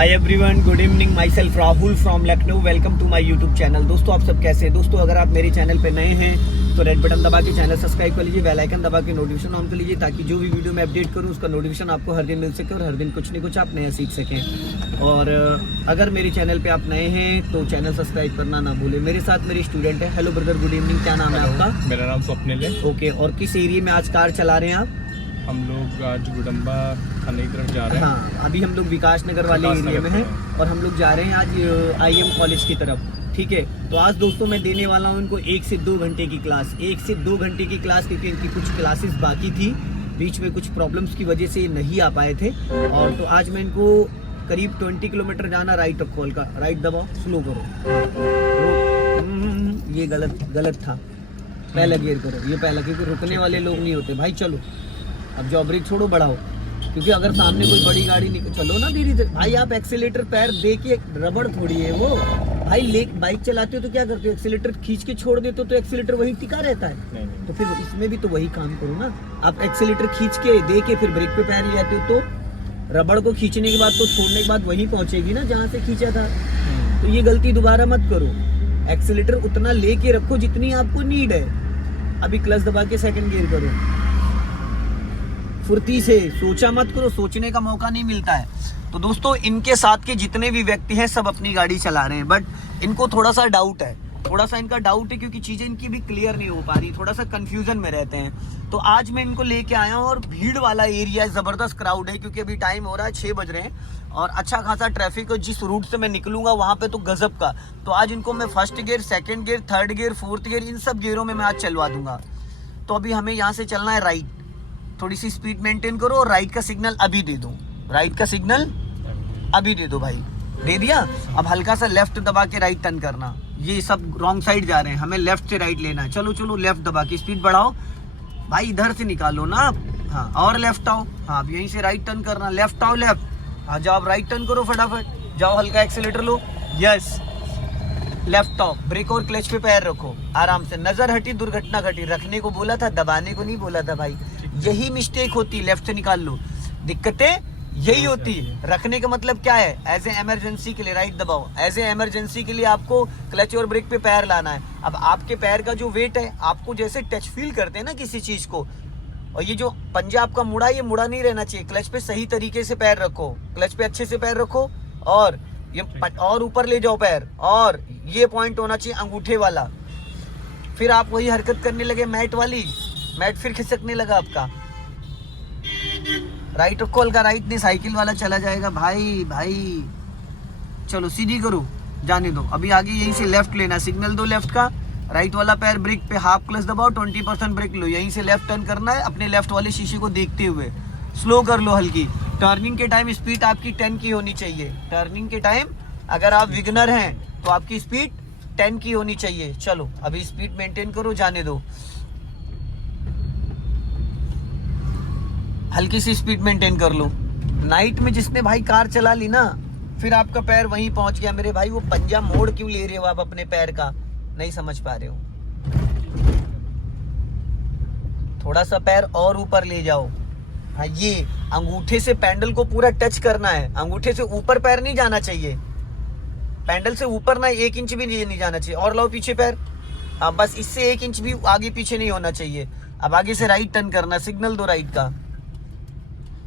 Hi everyone, good evening. Myself Rahul from Lucknow. Welcome to my YouTube channel. दोस्तों आप सब कैसे हैं? दोस्तों अगर आप मेरे चैनल पे नए हैं तो रेड बटन दबा के चैनल सब्सक्राइब कर लीजिए, बेल आइकन दबा के नोटिफिकेशन ऑन कर लीजिए ताकि जो भी वीडियो मैं अपडेट करूं उसका नोटिफिकेशन आपको हर दिन मिल सके और हर दिन कुछ न कुछ आप नया सीख सकें। और अगर मेरे चैनल पे आप नए हैं तो चैनल सब्सक्राइब करना ना भूलें। मेरे साथ मेरी स्टूडेंट है। Hello brother, good evening. क्या नाम है आपका? मेरा नाम स्वप्निल है। ओके, और किस एरिया में आज कार चला रहे हैं आप? हम लोग आज गुडम्बा थाने की तरफ जा रहे हैं। हाँ, अभी हम लोग विकास नगर वाले एरिया में हैं और हम लोग जा रहे हैं आज IM कॉलेज की तरफ। ठीक है, तो आज दोस्तों मैं देने वाला हूँ इनको 1 से 2 घंटे की क्लास। 1 से 2 घंटे की क्लास, क्योंकि इनकी कुछ क्लासेस बाकी थी, बीच में कुछ प्रॉब्लम्स की वजह से नहीं आ पाए थे। और तो आज मैं इनको करीब 20 किलोमीटर जाना। राइट रखो, हल्का राइट दबाओ, स्लो करो। ये गलत था। पहला गियर करो, ये पहला, क्योंकि रुकने वाले लोग नहीं होते भाई। चलो अब जो ब्रेक छोड़ो, बढ़ाओ, क्योंकि अगर सामने कोई बड़ी गाड़ी निकल, चलो ना धीरे धीरे भाई। आप एक्सीलेटर पैर दे के, रबड़ थोड़ी है वो भाई। बाइक चलाते हो तो क्या करते हो? एक्सीलेटर खींच के छोड़ देते हो तो एक्सीलेटर वही टिका रहता है। नहीं। तो फिर इसमें भी तो वही काम करो ना। आप एक्सीलेटर खींच के दे के फिर ब्रेक पे पैर ले आते हो तो रबड़ को खींचने के बाद तो छोड़ने के बाद वही पहुंचेगी ना जहाँ से खींचा था। तो ये गलती दोबारा मत करो। एक्सीलेटर उतना लेके रखो जितनी आपको नीड है। अभी क्लच दबा के सेकंड गियर करो, फुर्ती से। सोचा मत करो, सोचने का मौका नहीं मिलता है। तो दोस्तों इनके साथ के जितने भी व्यक्ति हैं सब अपनी गाड़ी चला रहे हैं, बट इनको थोड़ा सा डाउट है। क्योंकि चीजें इनकी भी क्लियर नहीं हो पा रही, थोड़ा सा कंफ्यूजन में रहते हैं। तो आज मैं इनको लेके आया हूँ और भीड़ वाला एरिया है, जबरदस्त क्राउड है, क्योंकि अभी टाइम हो रहा है 6 बज रहे हैं और अच्छा खासा ट्रैफिक है। जिस रूट से मैं निकलूंगा वहां पे तो गजब का। तो आज इनको मैं first gear, second gear, third gear, fourth gear, इन सब गियरों में मैं आज चलवा दूंगा। तो अभी हमें यहाँ से चलना है राइट। थोड़ी सी स्पीड मेंटेन करो और राइट का सिग्नल अभी दे दो। राइट का सिग्नल अभी दे दो भाई। दे दिया? अब हल्का सा लेफ्ट दबा के राइट टर्न करना। ये सब रॉन्ग साइड जा रहे हैं, हमें लेफ्ट से राइट लेना है। चलो चलो, लेफ्ट दबा के स्पीड बढ़ाओ भाई। इधर से निकालो ना आप। हाँ, और लेफ्ट आओ। हाँ, अब यहीं से राइट टर्न करना। लेफ्ट आओ, लेफ्ट। हाँ जाओ, राइट टर्न करो फटाफट। जाओ, हल्का एक्सीलेटर लो। यस, लेफ्ट आओ। ब्रेक और क्लच पे पैर रखो आराम से। नजर हटी दुर्घटना घटी। रखने को बोला था, दबाने को नहीं बोला था भाई। यही मिस्टेक होती, लेफ्ट से निकाल लो। दिक्कतें यही होती। रखने का मतलब क्या है? एज ए इमरजेंसी के लिए राइट दबाओ। एज ए इमरजेंसी के लिए आपको क्लच और ब्रेक पे पैर लाना है। अब आपके पैर का जो वेट है, आपको जैसे टच फील करते हैं ना किसी चीज को, और ये जो पंजा आपका मुड़ा, ये मुड़ा नहीं रहना चाहिए। क्लच पे सही तरीके से पैर रखो, क्लच पे अच्छे से पैर रखो और ये और ऊपर ले जाओ पैर। और ये पॉइंट होना चाहिए अंगूठे वाला। फिर आप वही हरकत करने लगे मैट वाली, मैट फिर खिसकने लगा आपका। राइट रखो हल्का, राइट नहीं साइकिल वाला चला जाएगा भाई। चलो सीधी करो, जाने दो। अभी आगे यहीं से लेफ्ट लेना, सिग्नल दो लेफ्ट का। राइट वाला पैर ब्रेक पे हाफ क्लच दबाओ, 20% ब्रेक लो। यहीं से लेफ्ट टर्न करना है, अपने लेफ्ट वाले शीशे को देखते हुए। स्लो कर लो हल्की। टर्निंग के टाइम स्पीड आपकी 10 की होनी चाहिए। टर्निंग के टाइम अगर आप विगनर हैं तो आपकी स्पीड 10 की होनी चाहिए। चलो अभी स्पीड मेंटेन करो, जाने दो। हल्की सी स्पीड मेंटेन कर लो। नाइट में जिसने भाई कार चला ली ना, फिर आपका पैर वहीं पहुंच गया मेरे भाई। वो पंजा मोड़ क्यों ले रहे हो आप अपने पैर का? नहीं समझ पा रहे हो। थोड़ा सा पैर और ऊपर ले जाओ। हाँ, ये अंगूठे से पैडल को पूरा टच करना है। अंगूठे से ऊपर पैर नहीं जाना चाहिए। पैडल से ऊपर ना 1 इंच भी नहीं जाना चाहिए। और लाओ पीछे पैर। हाँ बस, इससे 1 इंच भी आगे पीछे नहीं होना चाहिए। अब आगे से राइट टर्न करना, सिग्नल दो राइट का।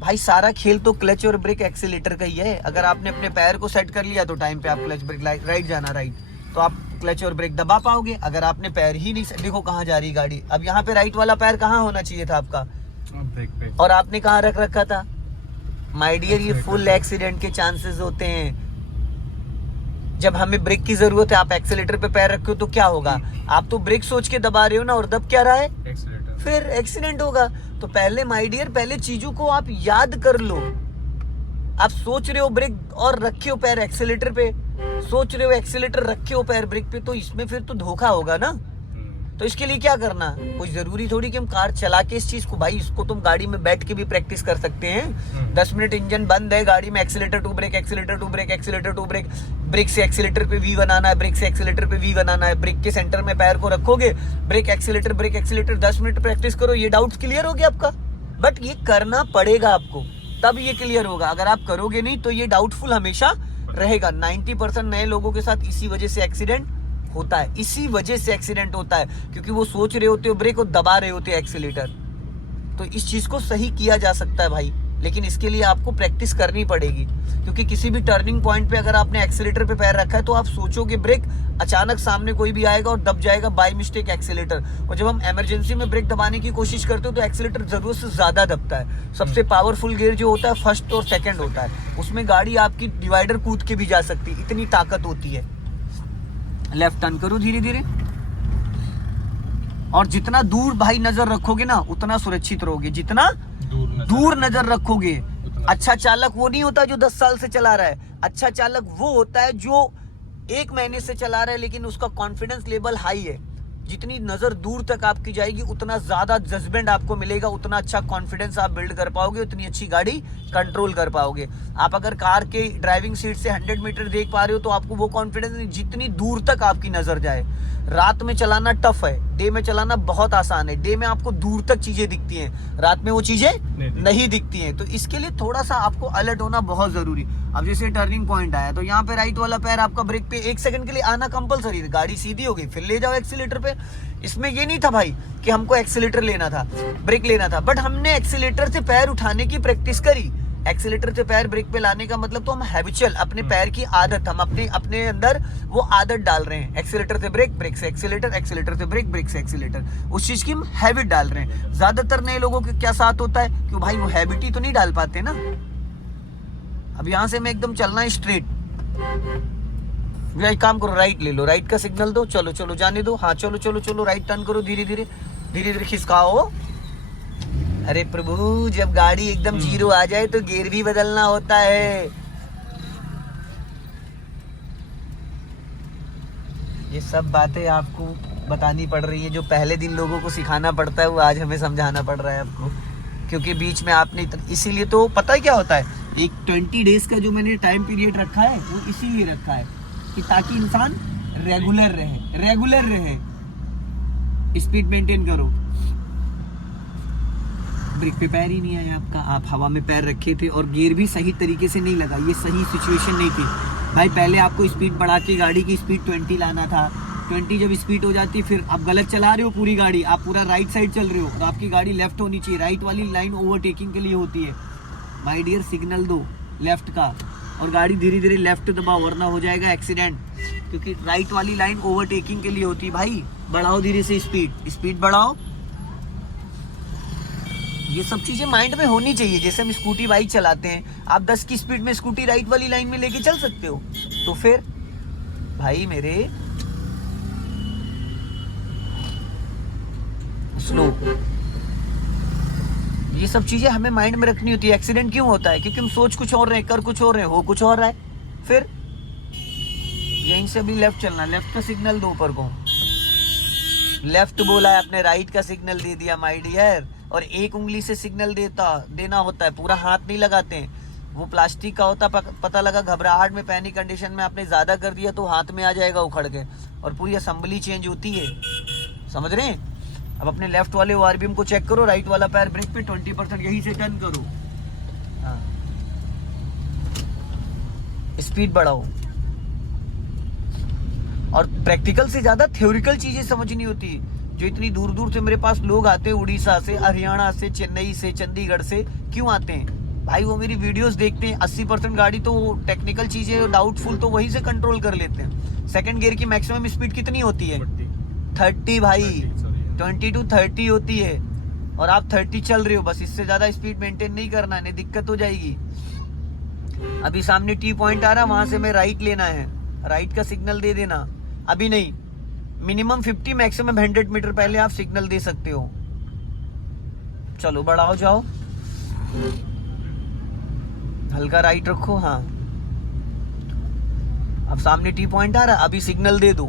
भाई सारा खेल तो क्लच और ब्रेक एक्सीलेटर का ही है। अगर आपने अपने पैर को सेट कर लिया तो टाइम पे आप क्लच ब्रेक राइट जाना, राइट, तो आप क्लच और ब्रेक दबा पाओगे। अगर आपने पैर ही नहीं, देखो कहाँ जा रही गाड़ी। अब यहाँ पे राइट वाला पैर कहाँ होना चाहिए था आपका? ब्रेक पे। और आपने कहाँ रख रखा था? माय डियर, ये फुल एक्सीडेंट के चांसेस होते हैं। जब हमें ब्रेक की जरूरत है, आप एक्सीलेटर पे पैर रखे हो तो क्या होगा? आप तो ब्रेक सोच के दबा रहे हो ना, और दब क्या रहा है? एक्सीलेटर। फिर एक्सीडेंट होगा। तो पहले माय डियर, पहले चीजों को आप याद कर लो। आप सोच रहे हो ब्रेक और रखे हो पैर एक्सीलेटर पे, सोच रहे हो एक्सीलेटर रखे हो पैर ब्रेक पे, तो इसमें फिर तो धोखा होगा ना। तो इसके लिए क्या करना? कोई जरूरी थोड़ी कि हम कार चला के इस चीज को, भाई इसको तुम गाड़ी में बैठ के भी प्रैक्टिस कर सकते हैं। 10 मिनट इंजन बंद है गाड़ी में, accelerator to brake, accelerator to brake, accelerator to brake, brake से एक्सीलेटर पे वी बनाना है, ब्रेक से एक्सीलेटर पे वी बनाना है। ब्रेक के सेंटर में पैर को रखोगे, ब्रेक एक्सीलेटर 10 मिनट प्रैक्टिस करो। ये डाउट्स क्लियर हो गया आपका? बट ये करना पड़ेगा आपको। तब ये क्लियर होगा। अगर आप करोगे नहीं तो ये डाउटफुल हमेशा रहेगा। 90% नए लोगों के साथ इसी वजह से एक्सीडेंट होता है, इसी वजह से एक्सीडेंट होता है, क्योंकि वो सोच रहे होते हो ब्रेक और दबा रहे होते एक्सीलेटर। तो इस चीज को सही किया जा सकता है भाई, लेकिन इसके लिए आपको प्रैक्टिस करनी पड़ेगी। क्योंकि किसी भी टर्निंग पॉइंट पे अगर आपने एक्सीलेटर पे पैर रखा है तो आप सोचोगे ब्रेक, अचानक सामने कोई भी आएगा और दब जाएगा बाय मिस्टेक एक्सीलेटर। और जब हम इमरजेंसी में ब्रेक दबाने की कोशिश करते हो तो एक्सीलेटर जरूरत से ज्यादा दबता है। सबसे पावरफुल गियर जो होता है फर्स्ट और सेकंड होता है, उसमें गाड़ी आपकी डिवाइडर कूद के भी जा सकती है, इतनी ताकत होती है। लेफ्ट टर्न करो धीरे धीरे, और जितना दूर भाई नजर रखोगे ना उतना सुरक्षित रहोगे। जितना दूर नजर रखोगे। अच्छा चालक वो नहीं होता जो 10 साल से चला रहा है, अच्छा चालक वो होता है जो 1 महीने से चला रहा है लेकिन उसका कॉन्फिडेंस लेवल हाई है। जितनी नजर दूर तक आपकी जाएगी उतना ज्यादा जजमेंट आपको मिलेगा, उतना अच्छा कॉन्फिडेंस आप बिल्ड कर पाओगे, उतनी अच्छी गाड़ी कंट्रोल कर पाओगे। आप अगर कार के ड्राइविंग सीट से 100 मीटर देख पा रहे हो तो आपको वो कॉन्फिडेंस नहीं, जितनी दूर तक आपकी नजर जाए। रात में चलाना टफ है, डे में चलाना बहुत आसान है। डे में आपको दूर तक चीजें दिखती हैं, रात में वो चीजें नहीं दिखती हैं। तो इसके लिए थोड़ा सा आपको अलर्ट होना बहुत जरूरी। अब जैसे टर्निंग पॉइंट आया तो यहाँ पे राइट वाला पैर आपका ब्रेक पे 1 सेकंड के लिए आना कंपलसरी है। गाड़ी सीधी हो गई फिर ले जाओ एक्सीलेटर पे। इसमें ये नहीं था भाई कि हमको एक्सीलेटर लेना था, ब्रेक लेना था, बट हमने एक्सीलेटर से पैर उठाने की प्रैक्टिस करी। एक्सीलेटर से पैर ब्रेक पे लाने का मतलब तो हम हैबिचुअल, अपने पैर की आदत, हम अपने अंदर वो आदत डाल रहे हैं। एक्सीलेटर से ब्रेक, ब्रेक से एक्सीलेटर, एक्सीलेटर से ब्रेक, ब्रेक से एक्सीलेटर, उस चीज की हम हैबिट डाल रहे हैं। ज्यादातर नए लोगों के क्या साथ होता है कि भाई वो हैबिट ही तो नहीं डाल पाते ना। अब यहां से मैं एकदम चलना है स्ट्रेट, एक काम करो राइट ले लो, राइट का सिग्नल दो, चलो चलो जाने दो, हाँ चलो चलो चलो राइट टर्न करो, धीरे धीरे धीरे धीरे खिसकाओ। अरे प्रभु, जब गाड़ी एकदम जीरो आ जाए तो गियर भी बदलना होता है। ये सब बातें आपको बतानी पड़ रही है, जो पहले दिन लोगों को सिखाना पड़ता है वो आज हमें समझाना पड़ रहा है आपको। क्योंकि बीच में आपने इसीलिए तो पता है क्या होता है, एक 20 डेज का जो मैंने टाइम पीरियड रखा है वो इसीलिए रखा है कि ताकि इंसान रेगुलर रहे, स्पीड मेंटेन करो। ब्रेक पे पैर ही नहीं आया आपका, आप हवा में पैर रखे थे और गियर भी सही तरीके से नहीं लगा। ये सही सिचुएशन नहीं थी भाई। पहले आपको स्पीड बढ़ा के गाड़ी की स्पीड 20 लाना था। 20 जब स्पीड हो जाती फिर आप गलत चला रहे हो पूरी गाड़ी, आप पूरा राइट साइड चल रहे हो तो आपकी गाड़ी लेफ्ट होनी चाहिए। राइट वाली लाइन ओवरटेकिंग के लिए होती है माय डियर, सिग्नल दो लेफ्ट का और गाड़ी धीरे धीरे लेफ्ट दबाओ वरना हो जाएगा एक्सीडेंट। क्योंकि राइट वाली लाइन ओवरटेकिंग के लिए होती है भाई। बढ़ाओ धीरे से स्पीड बढ़ाओ। ये सब चीजें माइंड में होनी चाहिए। जैसे हम स्कूटी बाइक चलाते हैं, आप 10 की स्पीड में स्कूटी राइट वाली लाइन में लेके चल सकते हो, तो फिर भाई मेरे स्लो। ये सब चीजें हमें माइंड में रखनी होती है। एक्सीडेंट क्यों होता है? क्योंकि हम सोच कुछ और रहे हैं, कर कुछ और रहे हैं, हो कुछ और रहा है। फिर यहीं से अभी लेफ्ट चलना, लेफ्ट का सिग्नल दो ऊपर को। लेफ्ट बोला है आपने, राइट का सिग्नल दे दिया माय डियर। और एक उंगली से सिग्नल देना होता है, पूरा हाथ नहीं लगाते हैं। वो प्लास्टिक का होता, पता लगा घबराहट में, पैनिक कंडीशन में आपने ज्यादा कर दिया तो हाथ में आ जाएगा उखड़ के और पूरी असेंबली चेंज होती है। समझ रहे हैं? अब अपने लेफ्ट वाले ओआरबीएम को चेक करो, राइट वाला पैर ब्रेक पे 20% यहीं से टर्न करो, हाँ। स्पीड बढ़ाओ। और प्रैक्टिकल से ज्यादा थ्योरिकल चीजें समझनी होती है। जो इतनी दूर दूर से मेरे पास लोग आते हैं, उड़ीसा से, हरियाणा से, चेन्नई से, चंडीगढ़ से, क्यों आते हैं भाई? वो मेरी वीडियोस देखते हैं। 80% गाड़ी तो टेक्निकल चीजें डाउटफुल तो वहीं से कंट्रोल कर लेते हैं। सेकंड गियर की मैक्सिमम स्पीड कितनी होती है? 30 भाई, 20 to 30 होती है और आप 30 चल रहे हो। बस इससे ज्यादा स्पीड मेंटेन नहीं करना, नहीं दिक्कत हो जाएगी। अभी सामने टी पॉइंट आ रहा, वहां से मैं राइट लेना है, राइट का सिग्नल दे देना। अभी नहीं, मिनिमम 50 मैक्सिमम 100 मीटर पहले आप सिग्नल दे सकते हो। चलो बढ़ाओ, जाओ, हल्का राइट रखो, हाँ। अब सामने टी पॉइंट आ रहा, अभी सिग्नल दे दो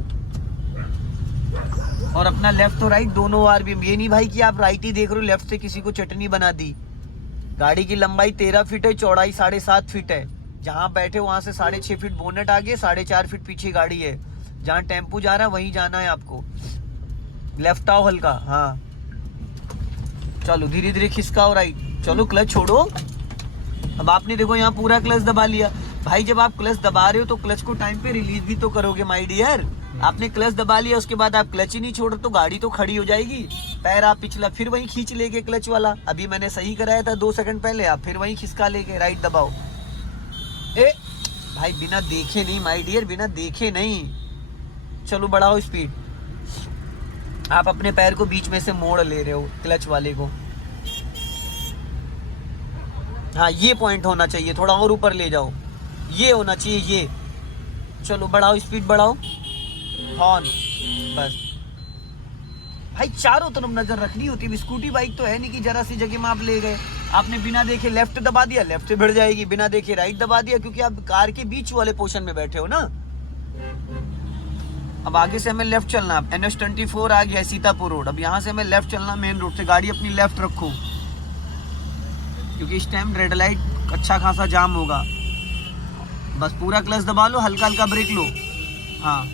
और अपना लेफ्ट और राइट दोनों आरपीएम। ये नहीं भाई कि आप राइट ही देख रहे हो, लेफ्ट से किसी को चटनी बना दी। गाड़ी की लंबाई 13 फीट है, चौड़ाई 7.5 फीट है। जहां बैठे वहां से 6.5 फीट बोनेट आगे, 4.5 फीट पीछे गाड़ी है। जहां टेम्पू जा रहा है वहीं जाना है आपको। लेफ्ट आओ हल्का, हाँ। चलो धीरे धीरे खिसकाओ राइट, चलो क्लच छोड़ो, अब आपने देखो यहाँ पूरा क्लच दबा लिया। भाई जब आप क्लच दबा रहे हो तो क्लच को टाइम पे रिलीज भी तो करोगे माय डियर। आपने क्लच दबा लिया, उसके बाद आप क्लच ही नहीं छोड़ तो गाड़ी तो खड़ी हो जाएगी। पैर आप पिछला फिर वही खींच लेके क्लच वाला, अभी मैंने सही कराया था 2 सेकंड पहले, आप फिर वही खिसका लेके राइट दबाओ। ए भाई बिना देखे नहीं माय डियर, बिना देखे नहीं। चलो बढ़ाओ स्पीड। आप अपने पैर को बीच में से मोड़ ले रहे हो क्लच वाले को। हाँ ये पॉइंट होना चाहिए, थोड़ा और ऊपर ले जाओ, ये होना चाहिए ये। चलो बढ़ाओ स्पीड बढ़ाओ, हॉर्न बस। भाई चारों तरफ नजर रखनी होती है। स्कूटी बाइक तो है नहीं कि जरा सी जगह में आप ले गए, आपने बिना देखे लेफ्ट दबा दिया, लेफ्ट से भिड़ जाएगी, बिना देखे राइट दबा दिया, क्योंकि आप कार के बीच वाले पोर्शन में बैठे हो ना। अब आगे से हमें लेफ्ट चलना, NH24 आ गया सीतापुर रोड। अब यहाँ से हमें लेफ्ट चलना मेन रोड से। गाड़ी अपनी लेफ्ट रखो क्योंकि इस टाइम रेड लाइट अच्छा खासा जाम होगा। बस पूरा क्लच दबा लो, हल्का हल्का ब्रेक लो। हाँ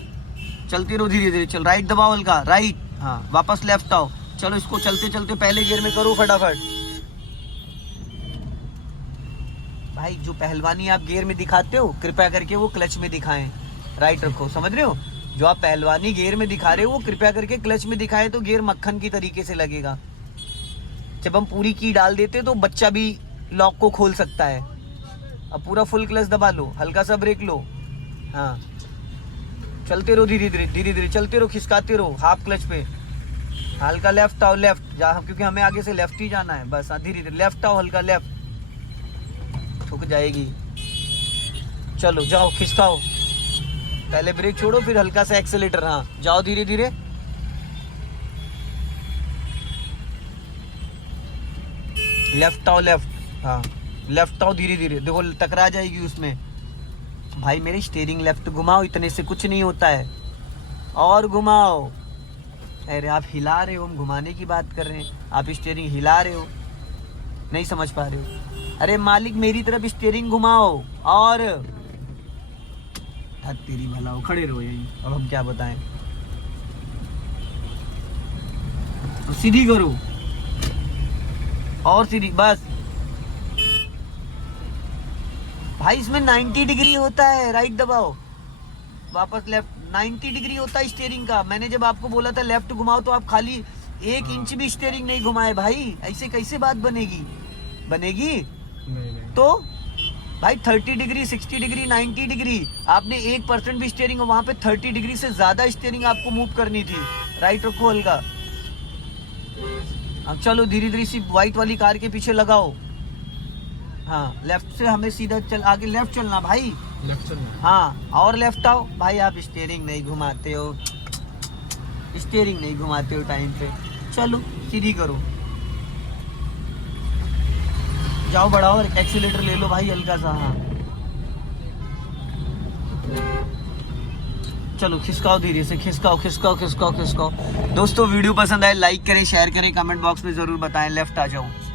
चलते रहो धीरे धीरे, चल राइट दबाओ हल्का, राइट। हाँ वापस लेफ्ट आओ। चलो इसको चलते चलते पहले गियर में करो फटाफट। भाई जो पहलवानी आप गियर में दिखाते हो कृपया करके वो क्लच में दिखाएं। राइट रखो, समझ रहे हो? जो आप पहलवानी गियर में दिखा रहे हो वो कृपया करके क्लच में दिखाएं तो गियर मक्खन की तरीके से लगेगा। जब हम पूरी की डाल देते तो बच्चा भी लॉक को खोल सकता है। अब पूरा फुल क्लच दबा लो, हल्का सा ब्रेक लो। हाँ चलते रहो धीरे धीरे, धीरे धीरे चलते रहो, खिसकाते रहो हाफ क्लच पे। हल्का लेफ्ट आओ, लेफ्ट जहाँ, क्योंकि हमें आगे से लेफ्ट ही जाना है। बस हाँ धीरे धीरे लेफ्ट आओ, हल्का लेफ्ट, ठुक जाएगी। चलो जाओ खिसकाओ, पहले ब्रेक छोड़ो फिर हल्का सा एक्सेलेटर। हाँ जाओ धीरे धीरे। लेफ्ट आओ, लेफ्ट। हाँ लेफ्ट आओ धीरे धीरे, देखो टकरा जाएगी उसमें। भाई मेरी स्टीयरिंग लेफ्ट घुमाओ, इतने से कुछ नहीं होता है, और घुमाओ। अरे आप हिला रहे हो, हम घुमाने की बात कर रहे हैं, आप स्टीयरिंग हिला रहे हो, नहीं समझ पा रहे हो। अरे मालिक मेरी तरफ स्टीयरिंग घुमाओ, और तेरी भला हो, खड़े रहो यहीं। अब हम क्या बताएं, तो सीधी करो और सीधी, बस। भाई इसमें 90 डिग्री होता है, राइट दबाओ, वापस लेफ्ट। 90 डिग्री होता है स्टीयरिंग का। मैंने जब आपको बोला था लेफ्ट घुमाओ तो आप खाली 1 इंच भी स्टीयरिंग नहीं घुमाए। भाई ऐसे कैसे बात बनेगी? बनेगी नहीं। तो भाई 30 डिग्री, 60 डिग्री, 90 डिग्री, आपने 1% भी स्टीयरिंग, वहां पे 30 डिग्री से ज्यादा स्टीयरिंग आपको मूव करनी थी। राइट रखो हल्का। अब चलो धीरे धीरे सी व्हाइट वाली कार के पीछे लगाओ। हाँ लेफ्ट से हमें सीधा चल, आगे लेफ्ट चलना भाई, लेफ्ट चलना। हाँ और लेफ्ट आओ। भाई आप स्टीयरिंग नहीं घुमाते हो, स्टीयरिंग नहीं घुमाते हो टाइम पे। चलो सीधी करो, जाओ बढ़ाओ, एक्सीलेटर ले लो भाई हल्का सा। हाँ चलो खिसकाओ धीरे से, खिसकाओ खिसकाओ खिसकाओ खिसकाओ। दोस्तों वीडियो पसंद आए लाइक करें, शेयर करें, कमेंट बॉक्स में जरूर बताएं। लेफ्ट आ जाओ।